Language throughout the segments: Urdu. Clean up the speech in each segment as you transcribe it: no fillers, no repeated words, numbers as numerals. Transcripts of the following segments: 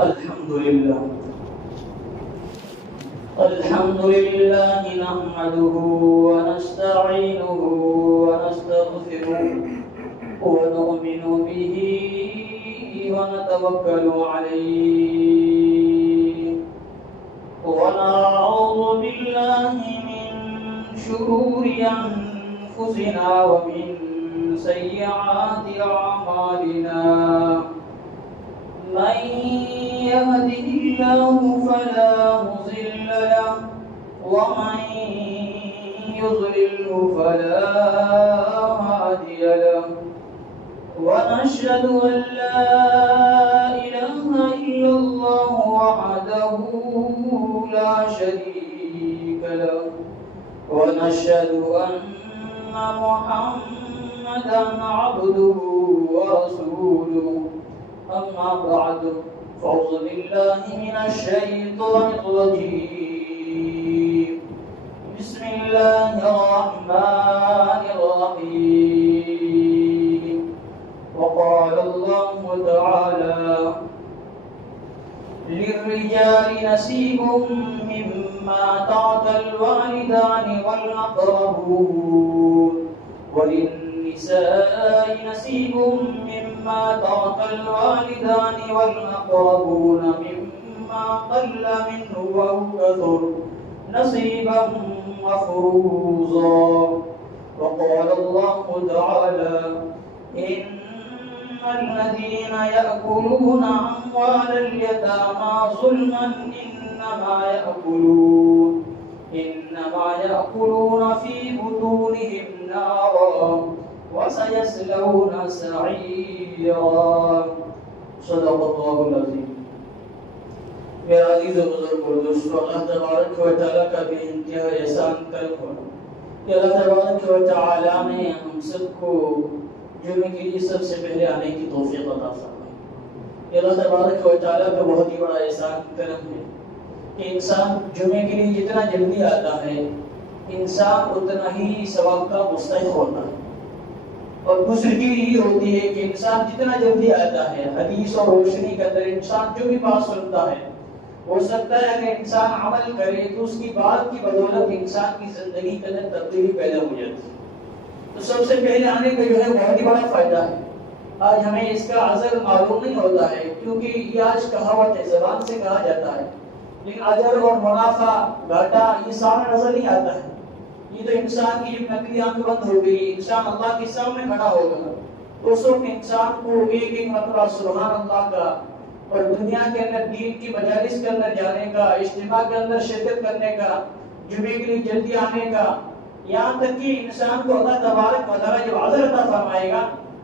الحمد لله نحمده ونستعينه ونستغفره ونؤمن به ونتوكل عليه ونعوذ بالله من شرور أنفسنا ومن سيئات أعمالنا من يهده الله فلا مضل له ومن يضلله فلا هادي له ونشهد أن لا إله إلا الله وحده لا شريك له ونشهد أن محمدا عبده ورسوله أما بعد فأعوذ بالله من الشيطان الرجيم بسم الله الرحمن الرحيم وقال الله تعالى للرجال نصيب مما ترك الوالدان والأقربون وللنساء نصيب مما ترك الوالدان والأقربون مما قل منه أو كثر نصيبا مفروضا وقال الله تعالى إن الذين يأكلون أموال اليتامى ظلما إنما يأكلون في بطونهم نارا وسيصلون سعيرا صدق الله العظيم. میرا عزیز و بزرگ اور دوستو، اللہ تبارک و تعالیٰ کا بے انتہا احسان کرم ہو کہ اللہ تبارک و تعالیٰ نے ہم سب کو جمعے کے لیے سب سے پہلے آنے کی توفیق عطا فرمائی. یہ اللہ تبارک و تعالیٰ کا بہت ہی بڑا احسان کرم ہے کہ انسان جمعے کے لیے جتنا جلدی آتا ہے انسان اتنا ہی ثواب کا مستحق ہوتا ہے. اور دوسری چیز یہ ہوتی ہے کہ انسان جتنا جلدی آتا ہے حدیث اور روشنی کے اندر انسان جو بھی بات سنتا ہے ہو سکتا ہے اگر انسان عمل کرے تو اس کی بات کی بدولت انسان کی زندگی کے اندر تبدیلی پیدا ہو جاتی ہے. تو سب سے پہلے آنے کا جو ہے بہت ہی بڑا فائدہ ہے. آج ہمیں اس کا اثر معلوم نہیں ہوتا ہے کیونکہ یہ آج کہاوت ہے، زبان سے کہا جاتا ہے، لیکن اجر اور منافع گھاٹا یہ سامنے نظر نہیں آتا ہے. یہ تو انسان کی جب نقلی آنکھ بند ہو گئی، انسان اللہ کے سامنے کھڑا ہوگا تو اس وقت انسان کو ایک ایک مرتبہ سبحان اللہ کا اور دنیا کے اندر دین کی مجالس کے اندر جانے کا، اجتماع کے اندر شرکت کرنے کا، جمعے کے لیے جلدی آنے کا، یہاں تک کہ انسان کو اللہ تبارک و تعالیٰ جب عذر عطا فرمائے گا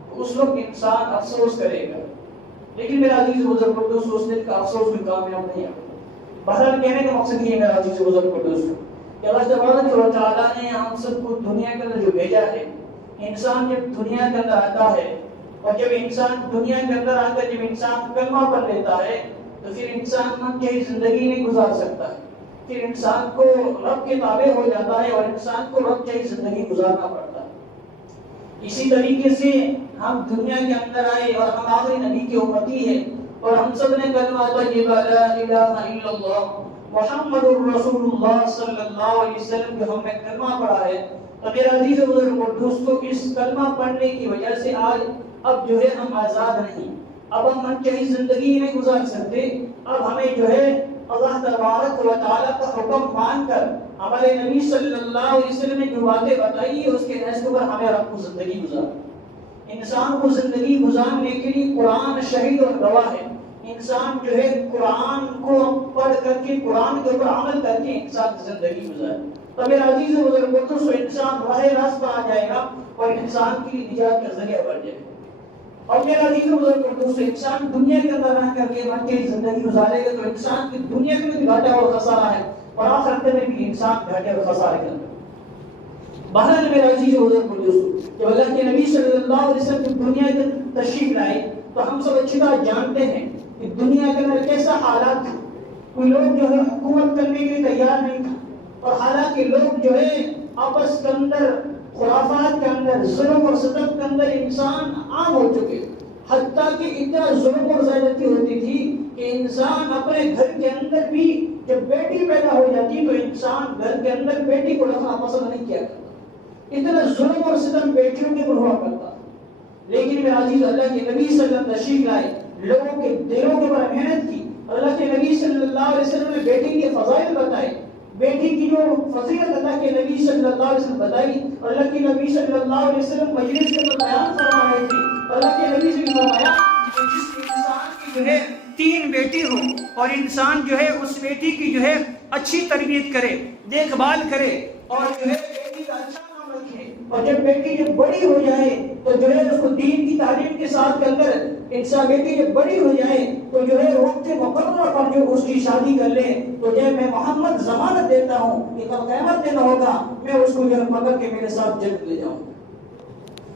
تو اس وقت انسان افسوس کرے گا. لیکن میرا عزیز بزرگ دوست اس دن کا افسوس بھی کامیاب نہیں ہے. بہرحال کہنے کا مقصد یہ ہے میرا عزیز بزرگ دوست کہ اللہ تبارک و تعالیٰ نے ہم سب کو دنیا کے اندر جو بھیجا ہے، انسان جب دنیا کے اندر آتا ہے اور جب انسان دنیا کے اندر آ کر جب انسان کلمہ پڑھ لیتا ہے تو پھر انسان من کی زندگی نہیں گزار سکتا ہے. پھر انسان کو رب کے تابع ہو جاتا ہے اور انسان کو رب کی زندگی گزارنا پڑتا ہے. اسی طریقے سے ہم دنیا کے اندر آئے اور ہم آخری نبی کی امتی ہے اور ہم سب نے کلمہ طیبہ لا الہ الا اللہ محمد رسول اللہ صلی اللہ علیہ وسلم جو ہم نے کلمہ پڑھا ہے. تو میرا عزیز بزرگ اور دوستو، اس کلمہ پڑھنے کی وجہ سے آج اب جو ہے ہم آزاد نہیں، اب ہم من چاہی زندگی نہیں گزار سکتے. اب ہمیں جو ہے اللہ تبارک و تعالیٰ کا حکم مان کر ہمارے نبی صلی اللہ علیہ وسلم نے جو باتیں بتائی ہے اس کے نحو پر ہمیں رب کو زندگی گزار. انسان کو زندگی گزارنے کے لیے قرآن شہید اور گواہ ہے. انسان جو ہے قرآن کو پڑھ کر کے قرآن کے اوپر عمل کر کے انسان زندگی گزارے. تو میرا عزیز بزرگ دوستو، انسان راہ راست پر آ جائے گا اور انسان کی نجات کا ذریعہ بن جائے گا. اور میرا عزیز بزرگ دوستو، انسان دنیا کے اندر رہ کر کے من کی زندگی گزارے گا تو انسان کی دنیا میں بھی گھاٹا اور خسارہ ہے اور آخرت میں بھی انسان گھاٹے اور خسارے کے اندر. بہرحال میرا عزیز بزرگ دوستو، جب اللہ کے نبی صلی اللہ علیہ وسلم دنیا کے تشریف لائے تو ہم سب اچھی طرح جانتے ہیں کہ دنیا کے اندر کیسا حالات تھا. کوئی لوگ جو ہے حکومت کرنے کے لیے تیار نہیں تھا اور حالانکہ لوگ جو ہے آپس کے اندر خرافات کے اندر ظلم اور ستم کے اندر انسان عام ہو چکے. حتیٰ کہ اتنا ظلم اور زیادتی ہوتی تھی کہ انسان اپنے گھر کے اندر بھی جب بیٹی پیدا ہو جاتی تو انسان گھر کے اندر بیٹی کو رکھنا پسند نہیں کیا کرتا، اتنا ظلم اور ستم بیٹیوں کے اوپر ہوا کرتا. لیکن میرے عزیز اللہ کے نبی صلی اللہ علیہ وسلم تشریف لائے، لوگوں کے دلوں کے اوپر محنت کی. اللہ کے نبی صلی اللہ علیہ وسلم نے بیٹی کے فضائل بتائے، بیٹی کی جو فضیلت اللہ کے نبی صلی اللہ علیہ وسلم بتائی. اور اللہ کے نبی صلی اللہ علیہ وسلم مجلس کے اندر بیان فرما رہے تھے. اللہ کے نبی سے فرمایا کہ جس انسان کی جو ہے 3 بیٹی ہو اور انسان جو ہے اس بیٹی کی جو ہے اچھی تربیت کرے، دیکھ بھال کرے اور جو ہے بیٹی کا اچھا نام رکھے، اور جب بیٹی جب بڑی ہو جائے تو جو ہے اس کو دین کی تعلیم کے ساتھ کے اندر انسان بیٹی جب بڑی ہو جائے تو جو ہے وقت مقررہ پر جو اس کی شادی کر لے تو جو میں محمد ضمانت دیتا ہوں کہ کل قیامت دن ہوگا میں اس کو جو ہے پکڑ کے میرے ساتھ جنت لے جاؤں.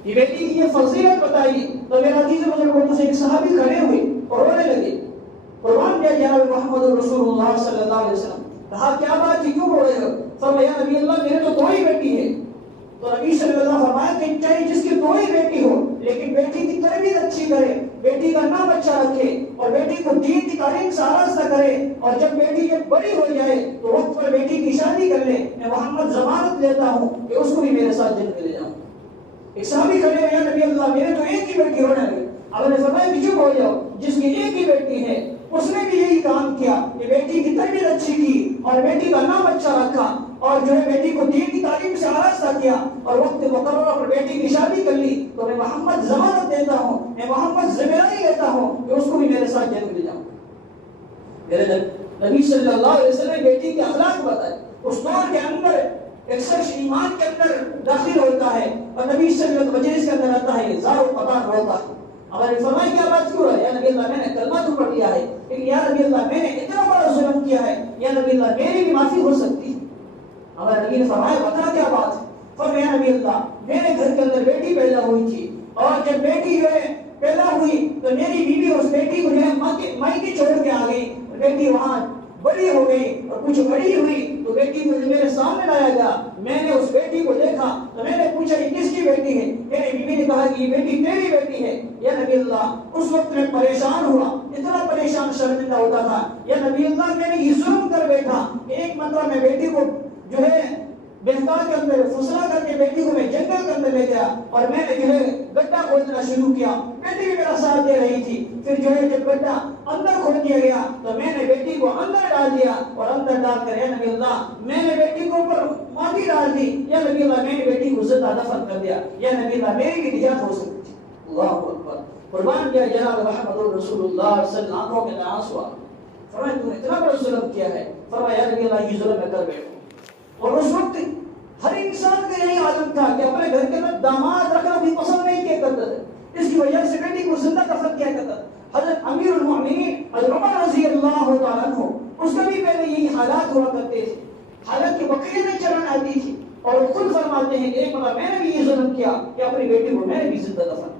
یہ بیٹی کی یہ فضیلت بتائی تو میرے عزیز بزرگوں سے ایک صحابی کھڑے ہوئے اور رونے لگے. قربان کیا جناب محمد رسول اللہ صلی اللہ علیہ وسلم. کہا کیا بات ہے، کیوں رو رہے ہو؟ فرمایا نبی اللہ میرے تو 2 ہی بیٹی ہے. تو نبی صلی اللہ علیہ وسلم فرمایا کہ چاہے جس کی 2 ہی بیٹی ہو لیکن بیٹی کی تربیت اچھی کرے، بیٹی کا نام اچھا رکھے اور بیٹی کو دین کی تعلیم سے آراستہ کرے، اور جب بیٹی جب بڑی ہو جائے تو وقت پر بیٹی کی شادی کر لے. میں محمد ضمانت لیتا ہوں کہ اس کو بھی میرے ساتھ جنت لے جاؤں. ایک صحابی کھڑے ہوئے نبی اللہ میرے تو 1 ہی بیٹی رونے لگے. آپ نے فرمایا کہ چپ ہو جاؤ، جس کی 1 ہی بیٹی ہے اس نے بھی یہی کام کیا کہ بیٹی کی تربیت اچھی کی اور بیٹی کا نام اچھا رکھا اور جو ہے بیٹی کو دین کی تعلیم سے آراستہ کیا اور وقت مقررہ پر بیٹی کی شادی کر لی. تو میں محمد ضمانت دیتا ہوں، میں محمد ذمہ داری لیتا ہوں کہ اس کو بھی میرے ساتھ جنت لے جاؤں. میرے نبی صلی اللہ علیہ وسلم نے بیٹی کے اخلاق بتائے. اس دور کے اندر ایک شخص ایمان کے اندر داخل ہوتا ہے اور نبی صلی اللہ علیہ وسلم مجلس کے اندر آتا ہے، زار و قطار ہوتا ہے. اب نے فرمایا کیا بات کیوں ہے؟ یا نبی اللہ میں نے کلمہ تو پڑھ لیا ہے لیکن یا نبی اللہ میں نے اتنا بڑا ظلم کیا ہے، یا نبی اللہ میری بھی معافی ہو سکتی ہے. اب نبی نے فرمایا بتا کیا بات ہے؟ فرمایا نبی اللہ میرے گھر کے اندر بیٹی پیدا ہوئی تھی اور جب بیٹی جو ہے پیدا ہوئی تو میری بیوی اس بیٹی کو جو ہے مائکے چھوڑ کے آ گئی. بیٹی وہاں بڑی ہو گئی اور کچھ بڑی ہوئی تو بیٹی کو میرے سامنے لایا گیا. میں نے اس بیٹی کو دیکھا تو میں نے پوچھا یہ کس کی بیٹی ہے؟ میری بیوی نے کہا کہ یہ بیٹی تیری بیٹی ہے. یا نبی اللہ اس وقت میں پریشان ہوا، اتنا پریشان شرمندہ ہوتا تھا. یا نبی اللہ میں نے یہ ظلم کر بیٹھا کہ ایک مرتبہ میں بیٹی کو جو ہے بہتا کے اندر فسلا کر کے بیٹی کو میں جنگل کے اندر لے گیا اور میں نے جو ہے گڈھا کھودنا شروع کیا. بیٹی بھی میرا ساتھ دے رہی تھی. پھر جو ہے جب گڈھا اندر کھود دیا گیا تو میں نے بیٹی کو اندر ڈال دیا اور اندر ڈال کر یا نبی اللہ میں نے بیٹی کو اوپر ماٹی ڈال دی. یا نبی اللہ میں نے بیٹی کو زندہ دفن کر دیا. یا نبی اللہ میری بھی نجات ہو سکتی تھی. اللہ اکبر. قربان کیا جناب محمد رسول اللہ صلی اللہ علیہ وسلم کے آنسو آ گئے. فرمایا تو نے اتنا بڑا ظلم کیا ہے. فرمایا نبی اللہ یہ ظلم میں کر بیٹھوں. اور اس وقت ہر انسان کا یہی عالم تھا کہ اپنے گھر کے اندر داماد رکھنا بھی پسند نہیں کیا کرتا تھا. اس کی وجہ سے بیٹی کو زندہ دفن کیا کرتا تھا. حضرت امیر المؤمنین حضرت عمر رضی اللہ تعالیٰ عنہ اس کا بھی پہلے یہی حالات ہوا کرتے تھے. حالت کی بکریاں میں چرن آتی تھی اور خود فرماتے ہیں ایک مرتبہ میں نے بھی یہ ظلم کیا کہ اپنی بیٹی کو میں نے بھی زندہ دفن کیا.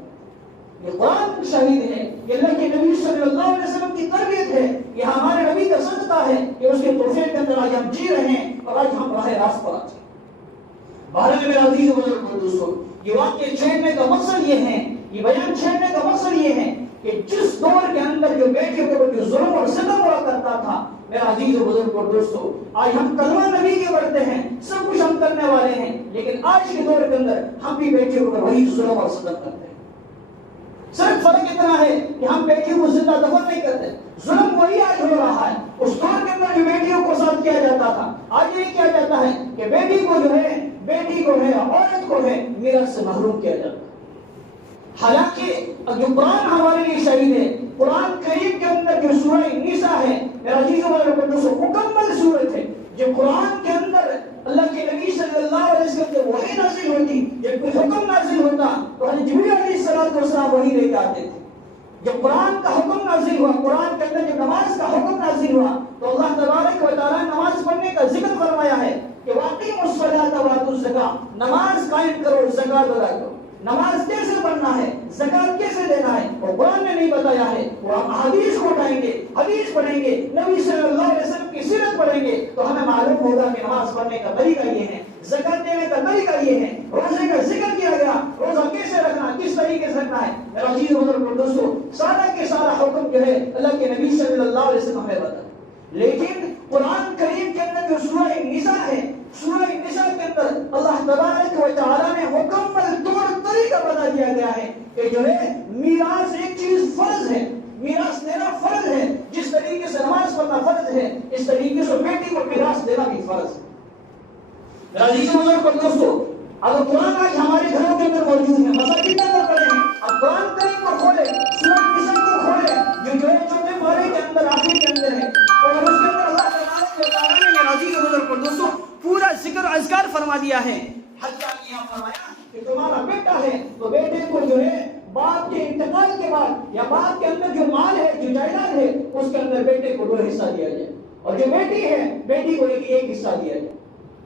یہ قرآن شاہد ہے کہ اللہ کے نبی صلی اللہ علیہ وسلم کی تربیت ہے. یہ ہمارے نبی کا صدقہ ہے کہ اس کے تحفے کے اندر آج ہم جی رہے ہیں اور آج ہم راہ راست پر آتے ہیں. بہرحال میرے عزیز بزرگ دوستو یہ واقعہ چھیڑنے کا مقصد یہ ہے، یہ بیان چھیڑنے کا مقصد یہ ہے کہ جس دور کے اندر جو بیٹیوں کے اوپر جو ظلم اور ستم ہوا کرتا تھا میرے عزیز بزرگ اور دوستو آج ہم کلمہ نبی کے پڑھتے ہیں، سب کچھ ہم کرنے والے ہیں، لیکن آج کے دور کے اندر ہم بھی بیٹیوں کے اوپر وہی ظلم اور ستم کرتے ہیں. صرف فرق اتنا ہے کہ ہم بیٹیوں کو زندہ دفن نہیں کرتے. ظلم وہی آج ہو رہا ہے. اس دور کے اندر جو بیٹیوں کو ساتھ کیا جاتا تھا آج یہ کیا جاتا ہے کہ بیٹی کو جو ہے عورت کو ہے میراث سے محروم کیا جاتا ہے. حالانکہ جو قرآن ہمارے لیے شہید ہے، قرآن کریم کے اندر جو سورہ نساء ہے میرا عزیزوں اور مکمل سورت ہے. جب قرآن کے اندر اللہ کے نبی صلی اللہ علیہ وسلم جب وحی نازل ہوتی، جب کوئی حکم نازل ہوتا تو حضرت جبریل علیہ السلام وحی لے کے آتے تھے. جب قرآن کا حکم نازل ہوا، قرآن کے اندر جب نماز کا حکم نازل ہوا تو اللہ تبارک و تعالیٰ نماز پڑھنے کا ذکر فرمایا ہے کہ واقعی الصلاۃ وآتوا الزکاۃ، نماز قائم کرو زکات ادا کرو. نماز کیسے پڑھنا ہے، زکات کیسے دینا ہے اور قرآن نے نہیں بتایا ہے. وہ ہم حدیث کو اٹھائیں گے، حدیث پڑھیں گے، نبی صلی اللہ علیہ وسلم کی سیرت پڑھیں گے تو ہمیں معلوم ہوگا کہ نماز پڑھنے کا طریقہ یہ ہے، زکات دینے کا طریقہ یہ ہے، روزے کا ذکر کیا گیا، روزہ کیسے رکھنا، کس طریقے طریقے سے رکھنا ہے. میرا عزیز بزرگ اور دوستو سارا کے سارا حکم جو ہے اللہ کے نبی صلی اللہ علیہ وسلم نے بتایا. لیکن قرآن کریم کے اندر جو سورہ نساء ہے, سورہ نساء کے اندر اللہ تبارک و تعالیٰ نے مکمل طور طریقہ بتا دیا گیا ہے کہ جو ہے میراث ایک چیز فرض ہے, میراث دینا فرض ہے. جس طریقے سے نماز پڑھنا فرض ہے, اس طریقے سے بیٹی کو میراث دینا بھی فرض ہے. عزیز بزرگ اور دوستو اگر قرآن آج ہمارے گھروں کے اندر موجود ہے, مساجد کے اندر پڑے ہیں, اب قرآن کریم کو کھولے, سورہ نساء کو کھولے جو ہے چوتھے پارے کے اندر آخر کے اندر ہے, اور اس کے اندر اللہ تبارک و تعالیٰ نے میرے عزیز بزرگ اور دوستو پورا ذکر و اذکار فرما دیا ہے. حتیٰ کہ یہاں فرمایا کہ تمہارا بیٹا ہے تو بیٹے کو جو ہے باپ کے انتقال کے بعد یا باپ کے اندر جو مال ہے, جو جائیداد ہے, اس کے اندر بیٹے کو 2 حصہ دیا جائے, اور جو بیٹی ہے بیٹی کو ایک حصہ دیا جائے.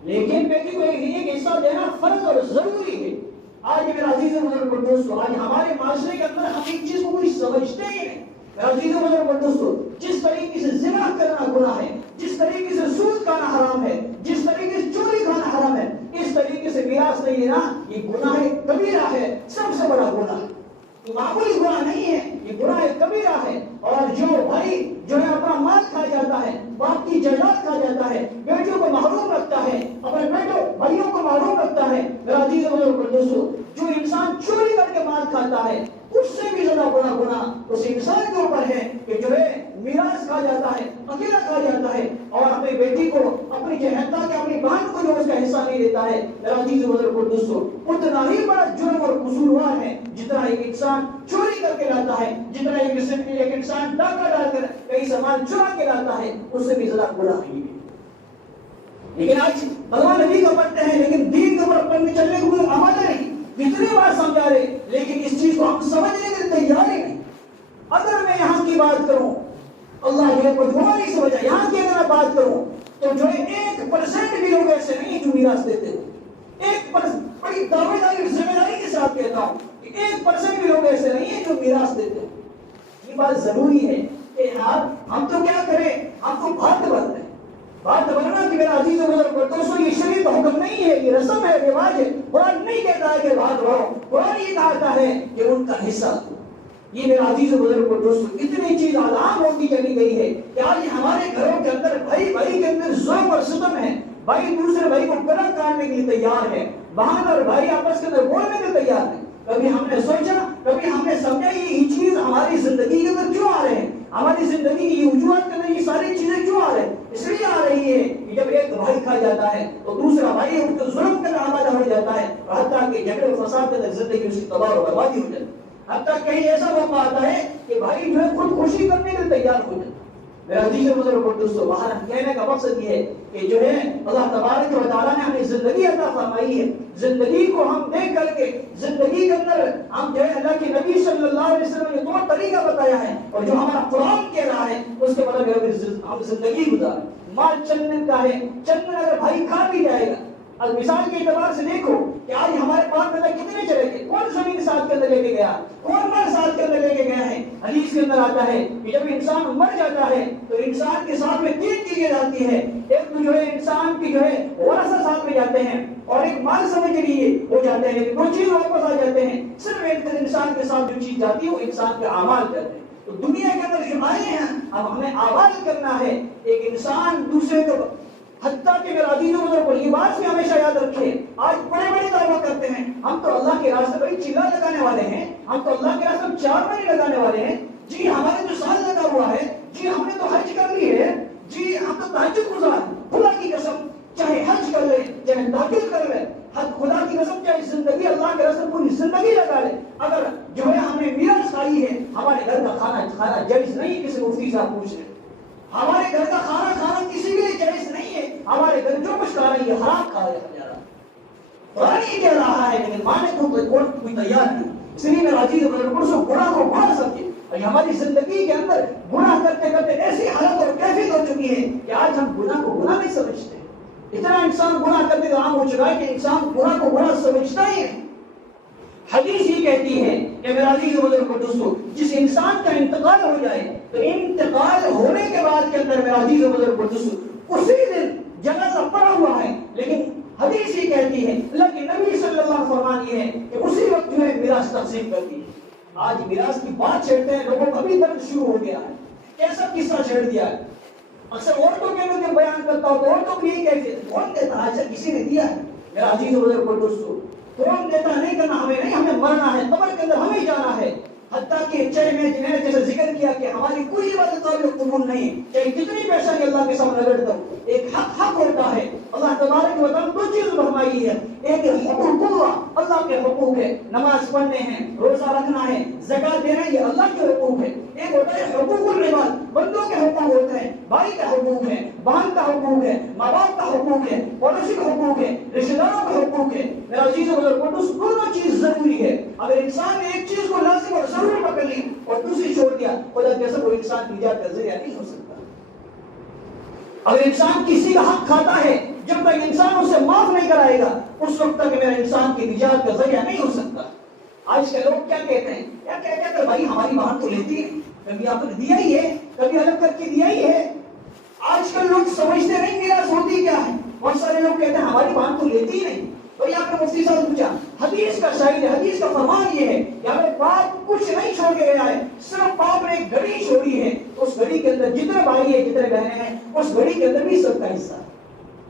لیکن بیٹی کو ایک حصہ دینا فرض اور ضروری ہے. آج میرا عزیز بزرگ اور دوستو آج ہمارے معاشرے کے اندر ہم ایک چیز کو پوری سمجھتے ہی نہیں. میرا عزیز بزرگ اور دوستو جس طریقے سے زنا کرنا گناہ ہے, جس طریقے سے سود کھانا حرام ہے, جس طریقے سے چوری کھانا حرام ہے, اس طریقے سے میراث نہیں لینا یہ گناہ کبیرہ ہے, سب سے بڑا گناہ ہے. یہ معمولی گناہ نہیں ہے, یہ گناہ کبیرہ ہے. اور جو بھائی جو ہے اپنا مال کھا جاتا ہے, باپ کی جائیداد کھا جاتا ہے, بیٹیوں کو محروم رکھتا ہے, اپنے بیٹوں بھائیوں کو محروم رکھتا ہے, میرا عزیز بزرگ اور دوستو جو انسان چوری کر کے مال کھاتا ہے اس سے بھی زیادہ بڑا گناہ اس انسان کے اوپر ہے کہ جو ہے میراث کھا جاتا ہے, اکیلا کھا جاتا ہے, اور اپنی بیٹی کو اپنی جہنتا کے اپنی بہن کو جو اس کا حصہ نہیں دیتا ہے. میرا عزیز بزرگ اور دوستو اتنا ہی بڑا جرم اور قصوروار ہے جتنا ایک انسان چوری کر کے لاتا ہے, جتنا ایک انسان ڈاکہ ڈال کر کئی سامان چرا کے لاتا ہے, اس سے بھی زیادہ گناہ نہیں ہے. لیکن آج بلوان نبی کو پڑھتے ہیں لیکن دین کے اوپر پڑھنے چلنے کو کوئی عمل نہیں. کتنی بار سمجھا رہے لیکن اس چیز کو ہم سمجھنے کے تیار ہی نہیں. اگر میں یہاں کی بات کروں, اللہ جو ہے کوئی گناہ نہیں سمجھا, یہاں کی اگر میں بات کروں تو جو ہے 1% بھی لوگ ایسے نہیں جو میراث دیتے ہو. 1% بڑی دعوے داری ذمہ داری کے ساتھ کہتا ہوں کہ 1% بھی لوگ ایسے نہیں ہیں جو میراث دیتے ہو. یہ بات ضروری ہے کہ ہم تو کیا کریں, ہم کو بات بننا ہے. بات بننا کہ میرا عزیز بزرگ اور دوستو یہ شریعت حکم نہیں ہے, یہ رسم ہے, رواج ہے. قرآن نہیں کہتا ہے کہ بات بڑھو, قرآن یہ کہتا ہے کہ ان کا حصہ دو. یہ میرا عزیز بزرگ اور دوستو اتنی چیز عام ہوتی چلی گئی ہے کہ آج ہمارے گھروں کے اندر بھائی کے اندر ظلم اور ستم ہے. بھائی دوسرے بھائی کو گلا کاٹنے کے لیے تیار ہے, بہن اور بھائی آپس کے اندر بولنے کے تیار ہے. کبھی ہم نے سوچا, کبھی ہم نے سمجھا یہ چیز ہماری زندگی کے اندر کیوں آ رہے ہیں, ہماری زندگی کی وجوہات کے اندر یہ ساری چیزیں کیوں آ رہے ہیں؟ اس لیے آ رہی ہے کہ جب ایک بھائی کھا جاتا ہے تو دوسرا بھائی اس کو ظلم کرنے آمادہ ہو جاتا ہے, اور حتیٰ کہ جھگڑے و فساد کے اندر زندگی اس کی تباہ و بربادی ہو جاتی ہے. حتیٰ کہیں ایسا موقع آتا ہے کہ بھائی جو ہے خودکشی کرنے کے لیے تیار ہو جاتا ہے. میرا عزیز بزرگ اور دوستو باہر کہنے کا مقصد یہ ہے کہ جو ہے اللہ تبارک و تعالیٰ نے ہمیں زندگی عطا فرمائی ہے. زندگی کو ہم دیکھ کر کے زندگی کے اندر ہم جو ہے اللہ کے نبی صلی اللہ علیہ وسلم نے 2 طریقہ بتایا ہے, اور جو ہمارا قرآن کہہ رہا ہے اس کے مطلب ہم زندگی گزاریں. مال چندن کا ہے, چندن اگر بھائی کھا بھی جائے گا. اب مثال کے اعتبار سے دیکھو کہ آج ہمارے پاس میں کتنے چلے گئے, کون زمین ساتھ کے اندر لے کے گیا, کون مال ساتھ کے اندر لے کے گیا ہے. حدیث کے اندر آتا ہے کہ جب انسان مر جاتا ہے تو انسان کے ساتھ میں 3 چیزیں جاتی ہیں. ایک تو جو ہے انسان کی جو ہے ورثہ ساتھ میں جاتے ہیں, اور ایک مال سمجھ کے لیے ہو جاتے ہیں, لیکن 2 چیز واپس آ جاتے ہیں. صرف ایک انسان کے ساتھ جو چیز جاتی ہے وہ انسان کے اعمال کرتے ہیں. تو دنیا کے اندر جو آئے ہیں اب ہمیں اعمال کرنا ہے. ایک انسان دوسرے کو, حتیٰ کہ میرا عزیز بزرگ یہ بات بھی ہمیشہ یاد رکھیں, آج بڑے بڑے دعویٰ کرتے ہیں ہم تو اللہ کے راستے بڑی چلا لگانے والے ہیں, ہم تو اللہ کے راستے 4 مہینے لگانے والے ہیں, جی ہمارے تو سال لگا ہوا ہے, جی ہم نے تو حج کر لی ہے, جی ہم تو تہجد گزار. خدا کی قسم چاہے حج کر لے چاہے تہجد کر لے, خدا کی قسم چاہے زندگی اللہ کے راستے پوری زندگی لگا لے, اگر جو ہے ہم نے میراث کھائی ہے ہمارے گھر کا کھانا جائز نہیں. کسی مفتی صاحب پوچھ رہے ہمارے گھر کا کھانا کسی کے لیے جائز نہیں ہے. ہمارے گھر جو کچھ کھا رہی ہے حرام کھا رہے ہیں. قرآن یہ کہہ رہا ہے لیکن مانے کو کوئی تیار نہیں. اس لیے میرا عزیز بزرگ سے گناہ کو گناہ سمجھے. ہماری زندگی کے اندر گناہ کرتے کرتے ایسی حالت اور کیفیت ہو چکی ہے کہ آج ہم گناہ کو گناہ نہیں سمجھتے. اتنا انسان گناہ کرنے کا عام ہو چکا ہے کہ انسان گناہ کو گناہ سمجھتا ہی نہیں. حدیث یہ کہتی ہے کہ میرا عزیز بزرگ کو دوستو جس انسان کا انتقال ہو جائے تو انتقال ہونے کے بعد کے اندر میرا عزیز بزرگ کو دوستو اسی دن جنازہ پڑا ہوا ہے, لیکن حدیث یہ کہتی ہے اللہ کے نبی صلی اللہ علیہ وسلم فرمان یہ ہے کہ اسی وقت جو ہے میراث تقسیم کر دی. آج میراث کی بات چھیڑتے ہیں, لوگوں کا بھی درد شروع ہو گیا ہے. کیسا قصہ چھیڑ دیا ہے. اکثر عورتوں کے میں جب بیان کرتا ہوں تو عورتوں کی یہی کیفیت, کون دیتا ہے؟ اچھا کسی نے دیا ہے. میرا عزیز و بزرگ کو دوستو, کون دیتا نہیں کرنا ہمیں نہیں, ہمیں مرنا ہے, قبر کے اندر ہمیں جانا ہے. حتیٰ کہ چاہے میں نے جیسے ذکر کیا کہ ہماری کوئی عبادت قابل قبول نہیں, چاہے کتنی پیسہ اللہ کے سامنے لگڑ دو, ایک حق ہوتا ہے. اللہ تبارک و تعالیٰ دو چیز فرمائی ہے, ایک حقوق اللہ, اللہ کے حقوق ہے, نماز پڑھنے ہیں, روزہ رکھنا ہے, زکات دینا ہے, یہ اللہ کے حقوق ہے. ایک ہوتا ہے حقوق العباد, بندوں کے حقوق ہوتے ہیں, بھائی کا حقوق ہے, بہن کا حقوق ہے, ماں باپ کا حقوق ہے, پڑوسی کا حقوق ہے, رشتہ داروں کا حقوق ہے. میرا عزیز و بزرگ دونوں چیز ضروری ہے. اگر انسان نے ایک چیز کو لازم اور ضروری پکڑ لی اور دوسری چھوڑ دیا, خدا جیسا کوئی انسان کی ایجاد کا ذریعہ نہیں ہو سکتا. اگر انسان کسی کا حق کھاتا ہے, جب تک انسان اسے معاف نہیں کرائے گا, اس وقت تک میرا انسان کی نجات کا ذریعہ نہیں ہو سکتا. آج کے لوگ کیا کہتے ہیں, کیا کہتے ہیں, بھائی ہماری بہن تو لیتی ہے, کبھی آپ نے دیا ہی ہے, کبھی الگ کر کے دیا ہی ہے. آج کل لوگ سمجھتے نہیں میراث ہوتی کیا ہے. بہت سارے لوگ کہتے ہیں ہماری بہن تو لیتی ہی نہیں. تو یہ آپ نے مفتی صاحب پوچھا, حدیث کا شاہد ہے, حدیث کا فرمان یہ ہے کہ ہمیں باپ کچھ نہیں چھوڑ کے گیا ہے, صرف باپ نے ایک گھڑی چھوڑی ہے. اس گھڑی کے اندر جتنے بھائی ہیں, جتنے بہنیں ہیں, اس گھڑی کے اندر بھی سب کا حصہ.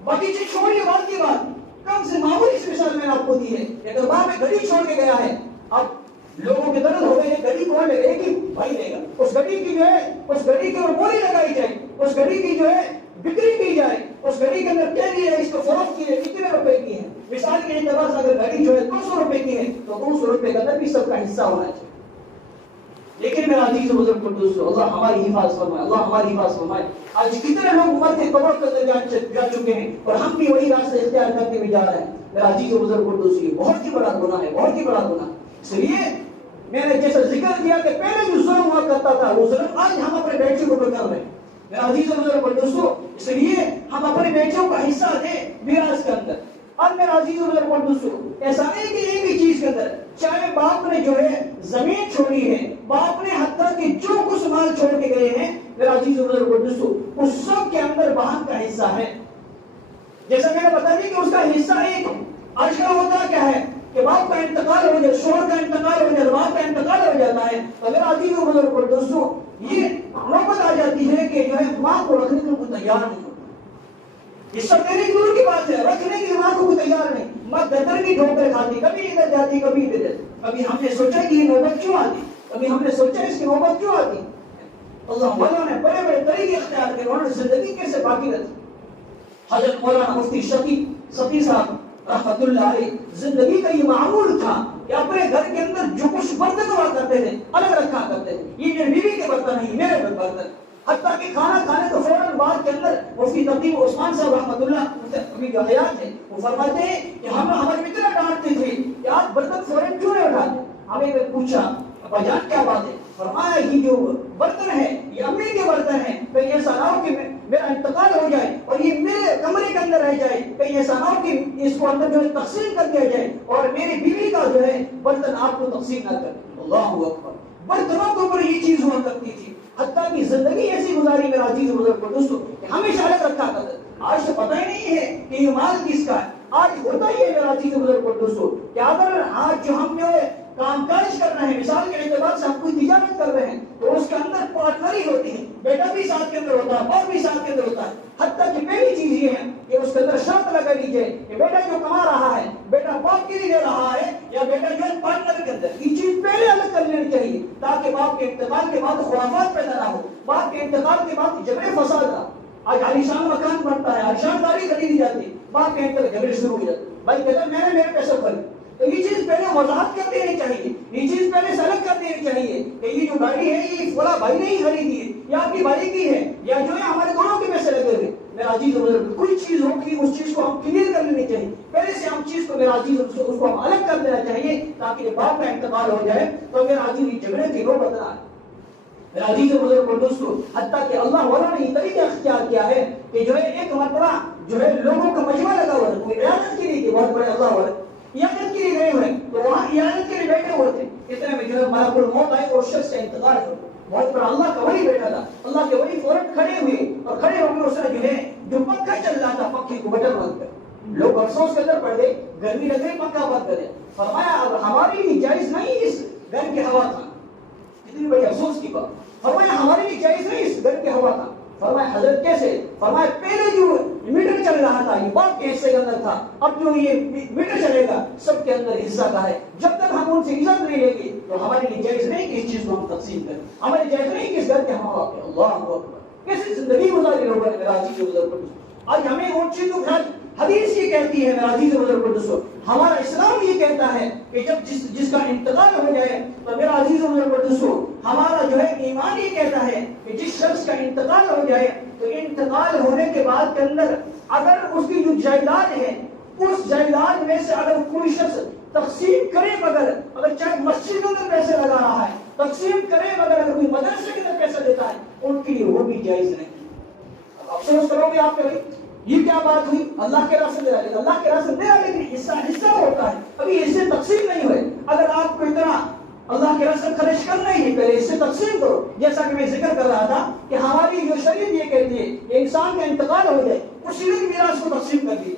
باقی چیز چھوڑیے بات کی بات, کم سے معمولی اس مثال میں نے آپ کو دی ہے. اگر باپ ایک گھڑی چھوڑ کے گیا ہے, اب لوگوں کے درد ہو گئے, یہ گھڑی کون لے گا؟ ایک ہی بھائی لے گا. اس گھڑی کی جو ہے, اس گھڑی کے اوپر موری لگائی جائے, اس گھڑی کی جو ہے بکری کی جائے, اس گھڑی کے اندر کیا ہے, اس کو فروخت کی ہے, کتنے روپے کی ہے. مثال کے اعتبار سے اگر گھڑی جو ہے 200 روپے کی ہے, تو 200 روپے کا اندر بھی سب کا حصہ ہونا چاہیے. لیکن میرا عزیز و بزرگ دوستو, اللہ ہماری حفاظت فرمائے, اللہ ہماری حفاظت فرمائے. آج کتنے لوگ عمر کے قبر کے اندر جا چکے ہیں, اور ہم بھی وہی راستہ اختیار کرتے ہوئے جا رہے ہیں. میرا عزیز و بزرگ دوستو, یہ بہت ہی بڑا گناہ ہے, بہت ہی بڑا گناہ. اس لیے میں نے جیسا ذکر کیا کہ پہلے جو ظلم ہوا کرتا تھا, وہ ظلم آج ہم اپنے بیٹے کو کر رہے ہیں. میرا عزیز و بزرگ دوستو, اس لیے ہم اپنے بیٹوں کا حصہ دیں میراث کے اندر. اب میرا عزیز و بزرگ دوستو, ایسا نہیں کہ ایک ہی چیز کے اندر, چاہے باپ نے جو ہے زمین چھوڑی ہے, باپ نے حتیٰ کہ جو کچھ مال چھوڑ کے گئے ہیں, میرا عزیز و بزرگ دوستو, اس سب کے اندر بہن کا حصہ ہے. جیسا میں نے بتا دیا کہ اس کا حصہ ایک. آج کل ہوتا کیا ہے کہ باپ کا انتقال ہو جائے, شوہر کا انتقال ہو جائے, باپ کا انتقال ہو جاتا ہے, تو میرا عزیز و بزرگ دوستو, یہ نوبت آ جاتی ہے کہ جو ہے ماں کو رکھنے کے لیے تیار نہیں ہوتا. یہ سب میری دور کی بات ہے, رکھنے کی ماں کو تیار نہیں. ماں گدر کی ڈھوکر کھاتی, کبھی ادھر جاتی, کبھی ادھر. کبھی ہم نے سوچا کہ یہ نوبت کیوں آتی, کبھی ہم نے سوچا اس کی نوبت کیوں آتی. اللہ والوں نے بڑے بڑے طریقے اختیار کیے, انہوں نے زندگی کیسے باقی رکھی. حضرت مولانا مفتی شفیع صاحب رحمت اللہ علیہ, زندگی کا یہ معمول تھا کہ اپنے گھر کے اندر جو کچھ برتن ہوا کرتے تھے الگ رکھا کرتے تھے. یہ میری بیوی کے برتن نہیں, میرے برتن. حتیٰ کہ کھانا کھانے تو فوراً بعد کے اندر مفتی تقیم عثمان صاحب رحمت اللہ ابھی جو حیات ہے, وہ فرماتے ہیں کہ ہم ہمارے اتنا ڈانٹتے تھے کہ آپ برتن فوراً کیوں نہیں اٹھاتے. ہمیں پوچھا ابا جان کیا بات ہے, فرمایا یہ جو برتن ہے یہ امی کے برتن ہیں, کہیں ایسا نہ ہو کہ میرا انتقال ہو جائے اور یہ میرے کمرے کے اندر رہ جائے, کہیں ایسا نہ ہو کہ اس کو اندر جو ہے تقسیم کر دیا جائے اور میری بیوی کا جو ہے برتن آپ کو تقسیم نہ کرے. اللہ اکبر. برتنوں کے اوپر یہ چیز ہوا کرتی تھی, حتیٰ کہ زندگی ایسی گزاری میرا عزیز و بزرگ دوستو کہ ہمیشہ الگ رکھا کرتا. آج تو پتہ ہی نہیں ہے کہ یہ مال کس کا ہے. آج ہوتا ہی ہے میرا عزیز و بزرگ دوستو کہ اگر آج جو ہم جو ہے کام کاج کر رہے ہیں, مثال کے اعتبار سے ہم کوئی تجارت کر رہے ہیں, تو اس کے اندر پارٹنری ہوتی ہے, بیٹا بھی ساتھ کے اندر ہوتا ہے, باپ بھی ساتھ کے اندر ہوتا ہے. حتیٰ کہ پہلی چیز یہ ہے کہ اس کے اندر شرط لگا لیجیے کہ بیٹا جو کما رہا ہے, بیٹا باپ کے لیے دے رہا ہے یا بیٹا جو ہے پارٹنر کے اندر, یہ چیز پہلے الگ کر لینی چاہیے تاکہ باپ کے انتقال کے بعد خرافات پیدا نہ ہو, باپ کے انتقال کے بعد جبر فساد نہ. آج عالیشان مکان بنتا ہے, عالیشان گاڑی خریدی جاتی ہے, باپ کے اندر جھگڑے شروع ہو جاتے. بھائی کہتا ہے میں نے میرے پیسے خرید, تو یہ چیز پہلے وضاحت کر دینی چاہیے, یہ چیز پہلے سلگ کر دینی چاہیے کہ یہ جو گاڑی ہے یہ فلاں بھائی نے ہی خریدی ہے یا آپ کی بھائی کی ہے یا جو ہے ہمارے دونوں کے پیسے لگے ہوئے. میرا عزیز و بزرگ کوئی چیز ہو کہ اس چیز کو ہم کلیئر کر لینی چاہیے پہلے سے. ہم چیز کو میرا عزیز اس کو ہم الگ کر دینا چاہیے تاکہ باپ کا انتقال ہو جائے تو میرا عزیز جھگڑے کی نوبت نہ آئے. میرا عزیز و بزرگ دوستو, حتیٰ کہ اللہ والا نے یہ طریقہ اختیار کیا ہے کہ جو ہے ایک مرتبہ جو ہے لوگوں کا مجمع لگا ہوا ہے, کوئی عیادت کے لیے بہت بڑے اللہ والا عیادت کے لیے گئے ہوئے, تو وہاں عیادت کے لیے بیٹھے ہوئے تھے. اتنے میں جو ہے ملک الموت آئے اور شخص کا انتقال ہو. بہت بڑا اللہ کا ولی بیٹھا تھا, اللہ کے ولی فوراً کھڑے ہوئے اور کھڑے ہو کے اس نے جو ہے جو پنکھا چل رہا تھا پنکھے کو بٹن بند کر. لوگ افسوس کے اندر پڑ گئے, گرمی لگ گئی, پنکھا بند کرے. فرمایا اب ہمارے لیے جائز نہیں اس گھر کے ہوا تھا. کتنی بڑی افسوس کی بات. فرمایا ہمارے لیے جائز نہیں اس گھر کے ہوا تھا. فرمایا حضرت کیسے؟ فرمایا پہلے جو میٹر چل رہا تھا یہ بات کے حصے کے اندر تھا, اب جو یہ میٹر چلے گا سب کے اندر حصہ کا ہے. جب تک ہم ان سے اجازت نہیں لیں گے تو ہمارے لیے جائز نہیں کہ اس چیز کو ہم تقسیم کریں, ہمارے جائز نہیں کہ اس گھر کے ہوا پہ. اللہ اکبر, کیسی زندگی گزاری لوگوں نے میرا عزیز بزرگ کو. آج ہمیں ان چیزوں کا حدیث یہ کہتی ہے میرا عزیز بزرگ کو دوستو, ہمارا اسلام یہ کہتا ہے کہ جب جس کا انتقال ہو جائے تو میرا عزیز بزرگ کو دوستو ہمارا جو ہے ایمان یہ کہتا ہے کہ جس شخص کا انتقال ہو جائے تو انتقال ہونے کے بعد کے اندر اگر اس کی جو جائیداد ہے اس جائیداد میں سے اگر کوئی شخص تقسیم کرے اگر چاہے مسجدوں میں پیسے لگا رہا ہے تقسیم کرے اگر کوئی مدرسے کے اندر پیسہ دیتا ہے ان کے لیے وہ بھی جائز نہیں. افسوس کرو گے آپ کبھی یہ کیا بات ہوئی, اللہ کے راستے دے رہا ہے, اللہ کے راستے دے رہا ہے لیکن حصہ ہوتا ہے, ابھی حصے تقسیم نہیں ہوئے. اگر آپ کو اتنا اللہ کے راستے خرچ کرنا ہی نہیں پہلے حصے تقسیم کرو. جیسا کہ میں ذکر کر رہا تھا کہ ہماری جو شریعت یہ کہتی ہے کہ انسان کا انتقال ہو جائے اسی دن میراث کو تقسیم کر دیے.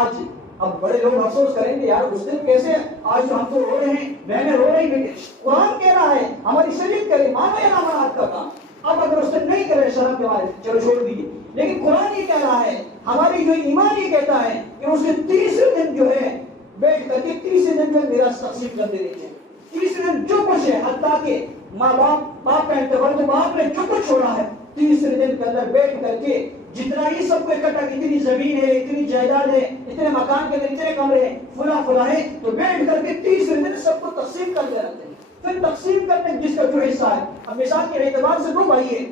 آج اب بڑے لوگ افسوس کریں گے یار اس دن کیسے, آج ہم تو رو رہے ہیں, بہنیں رو رہی ہیں, قرآن کہہ رہا ہے ہماری شریعت کرے مانا یا نہ مانا آپ کا کام. اب اگر اس دن نہیں کرے شرم کے بارے چلو چھوڑ دیجیے, لیکن قرآن یہ کہہ رہا ہے ہماری جو ایمان یہ کہتا ہے کہ اس کے تیسرے دن جو ہے بیٹھ کر کے تیسرے دن جو میراث تقسیم کر دینی چاہیے. تیسرے دن جو کچھ ہے حتیٰ کہ ماں باپ کا انتقال تو باپ نے جو کچھ چھوڑا ہے تیسرے دن کے اندر بیٹھ کر کے جتنا یہ سب کو اکٹھا, اتنی زمین ہے, اتنی جائیداد ہے, اتنے مکان کے اندر اتنے کمرے ہیں, فلاں ہے, تو بیٹھ کر کے تیسرے دن سب کو تقسیم کر دے رہتے ہیں. پھر تقسیم کرنے جس کا جو حصہ ہے, اب مثال کے اعتبار سے 2 بھائی ہیں,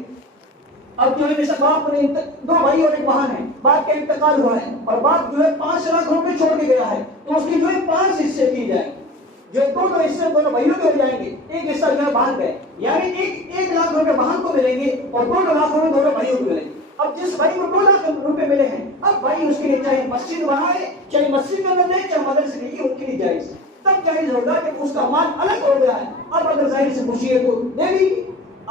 اب جو ہے مثال باپ نے 2 بھائی اور 1 بہن ہے, باپ کا انتقال ہوا ہے اور باپ جو ہے 5 لاکھ روپے چھوڑ کے گیا ہے تو اس کی جو ہے 5 حصے کی جائیں, جو 2 حصے دونوں بھائیوں کے ہو جائیں گے, ایک حصہ جو ہے بہن کا ہے, یعنی 1 لاکھ روپے بہن کو ملیں گے اور 2 لاکھ روپے دونوں بھائیوں کو ملیں گے. اب جس بھائی کو 2 لاکھ روپے ملے ہیں اب بھائی اس کے لیے چاہے مسجد بنائے چاہے مسجد میں بنے چاہے مدرسے میں, ان کے لیے جائز تب جائز ہوگا کہ اس کا مال الگ ہو گیا ہے. اب اگر ظاہر سے خوشی ہے تو دے دی.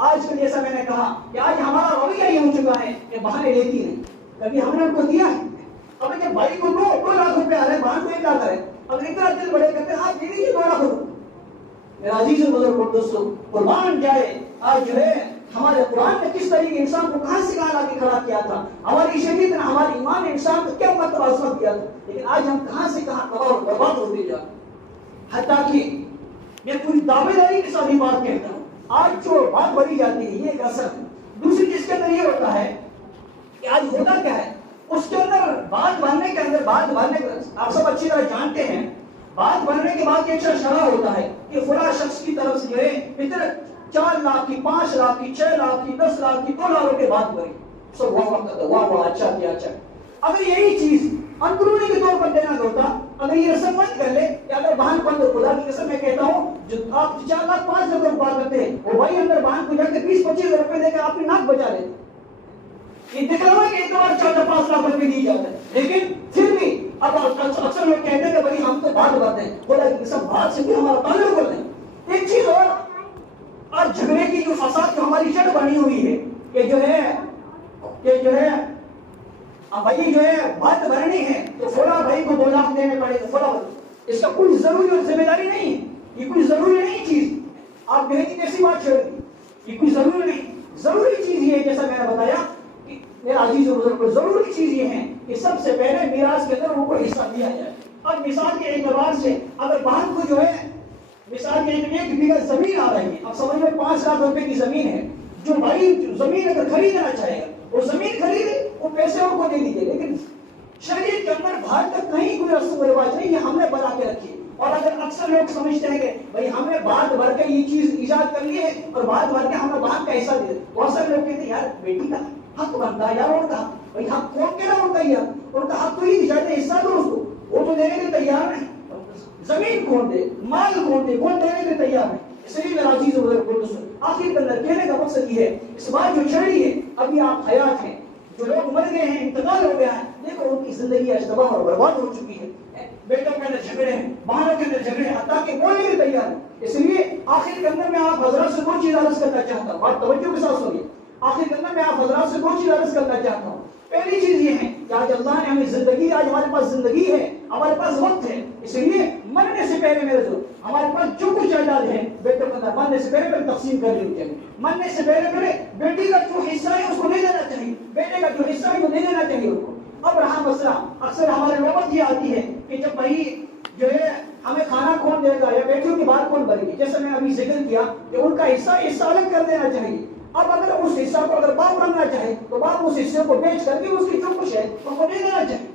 آج کل جیسا میں نے کہا کہ آج ہمارا رویہ یہ ہو چکا ہے کہ بہانے لیتی نہیں, کبھی ہم نے ان کو دیا ہے. اب جب بھائی کو 2 لاکھ روپے آ رہے ہیں بہن کو 1 لاکھ آ رہے ہیں, اب اتنا دل بڑے کرتے ہیں آپ دے دیجیے 2 لاکھ روپے. میرا عزیز بزرگ دوستو قربان جائے آج جو ہے ہمارے قرآن نے کس طریقے انسان کو کہاں سے کہاں لا کے کھڑا کیا تھا, ہماری شریعت نے ہمارے ایمان نے انسان کو کیا مرتبہ عظمت دیا تھا, لیکن آج ہم کہاں سے کہاں تباہ اور برباد ہوتے جا رہے ہیں. حتیٰ کہ میں پوری دعوے داری کے ساتھ یہ بات کہتا ہوں, آج جو بات بڑھی جاتی ہے یہ ایک اثر ہے. دوسری چیز کے اندر یہ ہوتا ہے کہ آج ہوتا کیا ہے, اس کے اندر بات بننے کے اندر آپ سب اچھی طرح جانتے ہیں, بات بننے کے بعد ایک شرح ہوتا ہے کہ فلاں شخص کی طرف سے جو ہے اتنے 4 لاکھ کی 5 لاکھ کی 6 لاکھ کی 10 لاکھ کی 2 لاکھ روپے بات بنی, سب واہ اچھا کیا اچھا. اگر یہی چیز اندرونی کے طور پر دینا ہوتا, اگر یہ رسم مت کر لے کہ اگر بہن کو اندر خدا کی قسم میں کہتا ہوں جو آپ 4 لاکھ 5 لاکھ روپے بات کرتے ہیں وہ بھائی اندر بہن کو جا کے 20-25 روپے دے کر آپ کی ناک بچا لیتے. یہ دکھاوا کہ ایک بار 4-5 لاکھ روپے دی جاتے ہیں, لیکن پھر بھی اب اکثر لوگ کہتے ہیں کہ بھائی ہم تو بات کرتے ہیں, خدا کی قسم بات سے بھی ہمارا تعلق کرتے ہیں. ایک چیز اور جھگڑے کی جو فساد جو ہماری جڑ بنی ہوئی ہے کہ جو ہے بھائی جو ہے بات بھرنی ہے تو فلاں بھائی کو 2 لاکھ دینے پڑے گا فلاں, اس کا کوئی ضروری اور ذمہ داری نہیں ہے, یہ کوئی ضروری نہیں چیز. آپ جو ہے کہ کیسی بات چھوڑ دی, یہ کوئی ضروری نہیں. ضروری چیز یہ ہے جیسا میں نے بتایا کہ میرا عزیز و بزرگ ضروری چیز یہ ہے کہ سب سے پہلے میراث کے اندر ان کو حصہ دیا جائے. اب مثال کے اعتبار سے اگر بہن کو جو ہے مثال کے 1 بیگھہ زمین آ رہی ہے, اب سمجھ میں 5 لاکھ روپے کی زمین ہے, جو بھائی زمین اگر خریدنا چاہے گا وہ زمین خریدے, وہ پیسے ان کو دے دیجیے. لیکن شریعت کے اندر باہر تک کہیں کوئی رسم و رواج نہیں, یہ ہم نے بنا کے رکھی. اور اگر اکثر لوگ سمجھتے ہیں کہ بھائی ہم نے بات بھر کے یہ چیز ایجاد کر لی ہے اور بات بھر کے ہم نے بہن کا حصہ دے دیا, بہت سارے لوگ کہتے ہیں یار بیٹی کا حق بنتا ہے یار, ان کا بھائی حق کون کہہ رہا ان کا, یار ان کا حق تو یہ چاہتے ہیں حصہ دو اس کو, وہ تو دینے کے تیار نہیں. زمین کون دے, مال کون دے, کون دینے کے تیار ہے. اس لیے میرا عزیز و بزرگ آخر کے اندر کہنے کا مقصد یہ ہے, اس بات جو چل رہی ہے ابھی آپ حیات ہیں, جو لوگ مر گئے ہیں انتقال ہو گیا ہے, دیکھو ان کی زندگی اشتباہ اور برباد ہو چکی ہے. بیٹوں کے اندر جھگڑے ہیں, بہنوں کے اندر جھگڑے ہیں, حتیٰ کہ بولنے کے تیار ہیں. اس لیے آخر کے اندر میں آپ حضرات سے 2 چیز عرض کرنا چاہتا ہوں, بات توجہ کے ساتھ سنیے. آخر کے اندر میں آپ حضرات سے 2 چیز عرض کرنا چاہتا ہوں. پہلی چیز یہ ہے کہ آج اللہ نے ہمیں زندگی, آج ہمارے پاس زندگی ہے, ہمارے پاس وقت ہے, اس لیے مرنے سے پہلے میرے دوست ہمارے پاس جو کچھ جائیداد ہے بیٹوں کا مرنے سے پہلے تقسیم کر لینی چاہیے. مرنے سے پہلے بیٹی کا جو حصہ ہے اس کو نہیں دینا چاہیے, بیٹے کا جو حصہ ہے وہ نہیں دینا چاہیے ان کو. اب رہا مسئلہ اکثر ہمارے نوبت یہ آتی ہے کہ جب بھائی جو ہے ہمیں کھانا کون دے گا یا بیٹیوں کی بات کون بنے گی, جیسے میں ابھی ذکر کیا کہ ان کا حصہ الگ کر دینا چاہیے. اب اگر اس حصہ کو اگر باپ بننا چاہے تو باپ اس حصے کو بیچ کر کے اس کی جو کچھ ہے ان کو نہیں دینا چاہیے.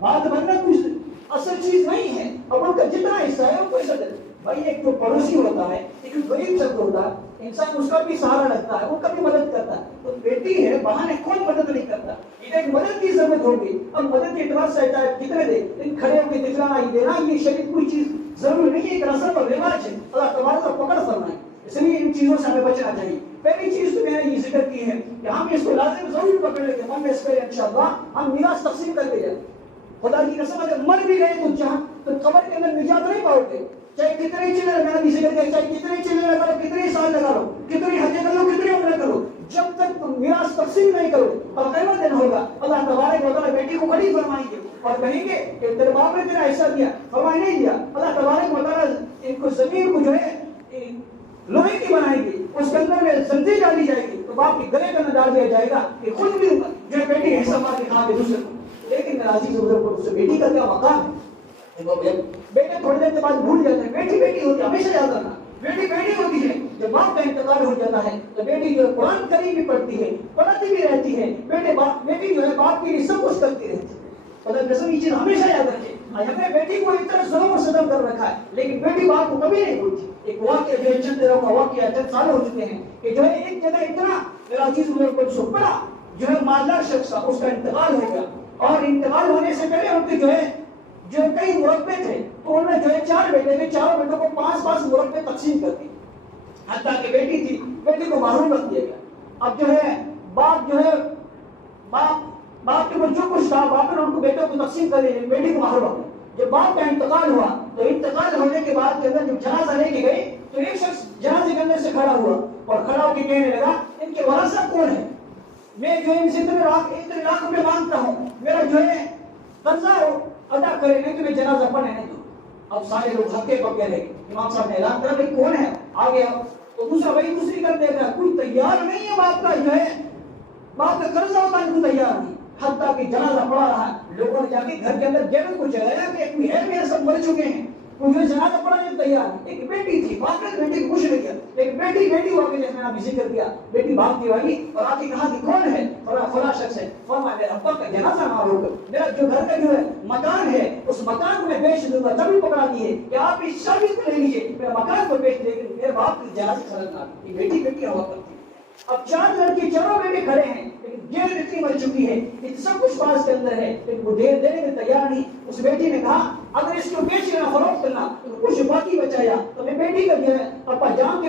بات بننا کچھ اصل چیز نہیں ہے. اب ان کا جتنا حصہ ہے ان کو حصہ دے. بھائی ایک جو پڑوسی ہوتا ہے, ایک غریب شخص ہوتا ہے, انسان اس کا بھی سہارا لگتا ہے, ان کا بھی مدد کرتا ہے. تو بیٹی ہے بہانے کون مدد نہیں کرتا, ایک مدد کی ضرورت ہوگی. اب مدد کے اعتبار سے کتنے دے کھڑے ہو کے دکھلانا ہی دینا یہ شریعت کوئی چیز ضروری نہیں ہے, ایک رسم اور رواج ہے. اللہ تبارک و پکڑ فرمائے. اس لیے ان چیزوں سے ہمیں بچنا چاہیے. پہلی چیز تو میں نے یہ ذکر کی ہے کہ ہم اس کو لازم ضرور پکڑ لیں گے. ہم اس پہ انشاءاللہ ہم میراث تقسیم کر کے جائیں. خدا کی قسم اگر مر بھی گئے تو جہاں تو قبر کے اندر نجات نہیں پاؤ گے. چاہے کتنے چلے میں نے بھی ذکر کیا, چاہے کتنے چلے لگا لو, کتنے سال لگا لو, کتنی حجیں کر لو, کتنی عمریں کرو, جب تک تم میراث تقسیم نہیں کرو اور قیامت دن ہوگا اللہ تبارک و تعالیٰ بیٹی کو کھڑی فرمائیں گے اور کہیں گے کہ تیرے باپ نے تیرا حصہ دیا, فرمائے نہیں دیا. اللہ تبارک و تعالیٰ ان کو زمین کو جو ہے لوہے کی بنائیں گے, اس کے اندر میں زنجیر ڈالی جائے گی تو باپ کے گلے کے اندر ڈال دیا جائے گا کہ خود بھی جو ہے بیٹی حصہ مار کے کھا کے دوسرے کو. لیکن میرا عزیز بزرگ سے بیٹی کا کیا مقام ہے. بیٹے تھوڑے دیر کے بعد بھول جاتے ہیں. بیٹی بیٹی ہوتی ہے, ہمیشہ یاد رکھنا, بیٹی بیٹی ہوتی ہے. جب باپ کا انتقال ہو جاتا ہے تو بیٹی جو ہے قرآن کریم بھی پڑھتی ہے, پڑھتی بھی رہتی ہے. بیٹی جو ہے باپ کے لیے سب کچھ کرتی رہتی ہے. خدا قسم یہ چیز ہمیشہ یاد رکھے. ہمیں بیٹی کو اتنا ظلم اور ستم کر رکھا ہے لیکن بیٹی باپ کو کبھی نہیں بولتی. ایک واقعہ جو ہے چند دنوں کا واقعہ, چند سال ہو چکے ہیں کہ جو ہے ایک جگہ اتنا میرا عزیز بزرگ کو سو بڑا جو ہے مالدار شخص تھا, اس کا انتقال ہو گیا. اور انتقال ہونے سے پہلے ان کے جو ہے کئی مربے تھے تو انہوں نے جو ہے 4 بیٹے تھے, 4 بیٹوں کو 5 مربے تقسیم کر دی. حتیٰ کہ بیٹی تھی, بیٹی کو محروم رکھ دیا گیا. اب جو ہے باپ باپ کے اوپر جو کچھ تھا باپ نے ان کو بیٹوں کو تقسیم کر دیا, بیٹی کو محروم رکھ دیا. جب باپ کا انتقال ہوا تو انتقال ہونے کے بعد کے اندر جب جنازہ لے کے گئے تو ایک شخص جنازے کے اندر سے کھڑا ہوا اور کھڑا ہو کے کہنے لگا ان کے ورثہ کون ہے, میں جو ہے ان سے اتنے لاکھ روپے مانگتا ہوں, میرا جو ہے قرضہ ادا کرے, نہیں تو میں جنازہ پڑھنے نہیں دوں. اب سارے لوگ ہکے پکے رہے. امام صاحب نے اعلان کرا بھائی کون ہے, آگے تو دوسرا بھائی دوسری کر دیتا ہے. کوئی تیار نہیں ہے باپ کا جو ہے باپ کا قرضہ ہوتا ہے, کوئی تیار نہیں. حتیٰ کہ جنازہ پڑا رہا ہے, لوگوں نے جا کے گھر کے اندر جگہ کو جگایا کہ کوئی ہے میرے سب مر چکے ہیں, کوئی جنازہ پڑھنے کو تیار نہیں. ایک بیٹی تھی, باپ نے بیٹی کو کچھ نہیں کیا, ایک بیٹی ہوا کہ جیسے میں نے ابھی ذکر کیا, بیٹی باپ کی والی اور آ کے کہا کہ کون ہے, فلاں شخص ہے. فرمایا میرے ابا کا جنازہ معروف ہے, میرا جو گھر کا جو ہے مکان ہے اس مکان کو میں بیچ دوں گا. تبھی پکڑا دیے کہ آپ اس شادی کو لے لیجیے, میرا مکان کو بیچ دے گا, میرے باپ کی جنازے خرچ نہ. یہ بیٹی ہوا کرتی. اب 4 لڑکے چاروں بیٹے کھڑے ہیں لیکن جیل اتنی مر چکی ہے, سب کچھ پاس کے اندر ہے لیکن وہ دیر دینے میں تیار نہیں. اس بیٹی نے کہا اگر اس کو بیچنا فروخت کرنا تو کچھ باقی بچایا تو میں بیٹی کا جو ہے ابا جان کی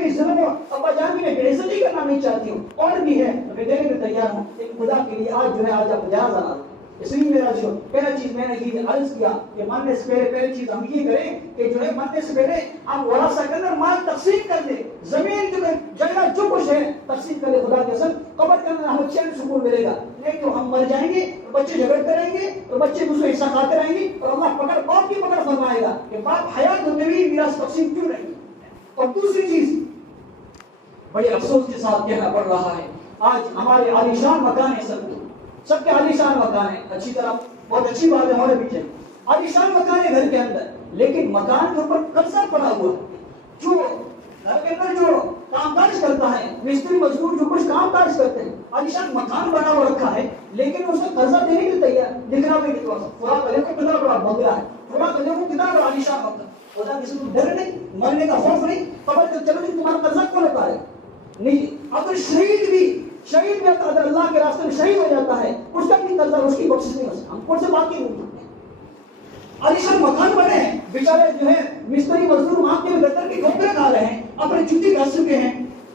بھی ظلم ہو, ابا جان کی میں بے عزتی کرنا نہیں چاہتی ہوں, اور بھی ہے تو میں دینے میں تیار ہوں, لیکن خدا کے لیے آج جو ہے آج آپ جنازہ لا. اس لیے میرا جو پہلا چیز میں نے یہ عرض کیا کہ مرنے سے پہلے چیز ہم یہ کریں کہ جو ہے مرنے سے پہلے ہم ورثہ کے اندر مال تقسیم کر دیں, زمین جو جگہ جو کچھ ہے تقسیم کر دیں. خدا کے قسم قبر کے اندر ہمیں چین سکون ملے گا. نہیں تو ہم مر جائیں گے, بچے جھگڑ کریں گے تو بچے دوسرے حصہ کھاتے رہیں گے اور اللہ پکڑ باپ کی پکڑ فرمائے گا کہ باپ حیات ہوتے ہوئے میراث تقسیم کیوں نہیں. اور دوسری چیز بڑے افسوس کے ساتھ کہنا پڑ رہا ہے, آج ہمارے عالیشان مکان ہے, سب کے عالیشان مکان ہے, اچھی طرح بہت اچھی بات ہے, ہونے بھی چاہیے عالیشان مکان ہے گھر کے اندر, لیکن مکان کے اوپر قبضہ پڑا ہوا ہے. جو گھر کے اندر جو کام کاج کرتا ہے, مستری مزدور جو کچھ کام کاج کرتے ہیں, عالیشان مکان بنا ہوا رکھا ہے لیکن اس کو قرضہ دینے کے لیے تیار دکھنا بھی نہیں. فلاں کلے کو کتنا بڑا بنگلہ ہے, فلاں کلے کو کتنا بڑا عالیشان مکان. خدا کسی کو ڈر نہیں, مرنے کا خوف نہیں, خبر کہ چلو جی تمہارا قرضہ کون اتارے نہیں. اگر شہید بھی اگر اللہ کے راستے میں شہید ہو جاتا ہے اس کا بھی قرضہ اس کی بخشش نہیں ہو سکتا. ہم کون سے بات کی نہیں. عالیشان مکان بنے ہیں, بیچارے جو ہے مستری مزدور وہاں کے گٹر کی ٹھوکریں کھا رہے ہیں, اپنی چھٹی کر چکے ہیں,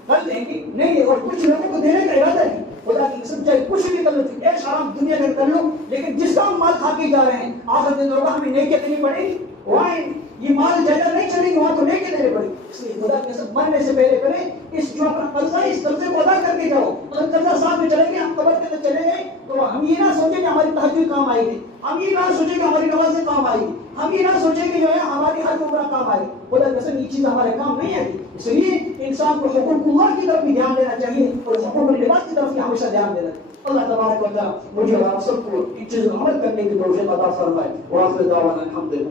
کر دیں گے نہیں, اور کچھ لوگوں کو دینے کا ارادہ ہے. خدا کی قسم چاہے کچھ بھی کر لو, ایش آرام دنیا میں کر لو, لیکن جس کا ہم مال کھا کے جا رہے ہیں آخر دن ہوگا ہمیں نیکیاں دینی پڑے گی. وہاں یہ مال جائیداد نہیں چلے گی, وہاں تو نیکیاں دینے پڑے گی. اس لیے خدا کی قسم مرنے سے پہلے کریں, اس جو اپنا قرضہ اس قرضے کو ادا کر کے جاؤ. اگر قرضہ ساتھ میں چلیں گے, ہم قبر کے اندر چلے گئے تو ہم یہ نہ سوچیں کہ ہماری تہجد کام آئے گی, ہم یہ نہ سوچیں کہ ہماری نمازیں کام آئے گی. ہم یہ نہ سوچیں کہ جو ہے ہماری ہر عمر کام آئے، خدا قسم یہ چیز ہمارے کام نہیں آئی. اس لیے انسان کو حقوق اللہ کی طرف بھی دھیان دینا چاہیے اور حقوق العباد کی طرف بھی ہمیشہ دھیان دینا چاہیے. اللہ تبارک و تعالیٰ مجھے اور آپ سب کو ان چیزوں پر عمل کرنے کی توفیق عطا فرمائے. وآخر دعوانا الحمدللہ.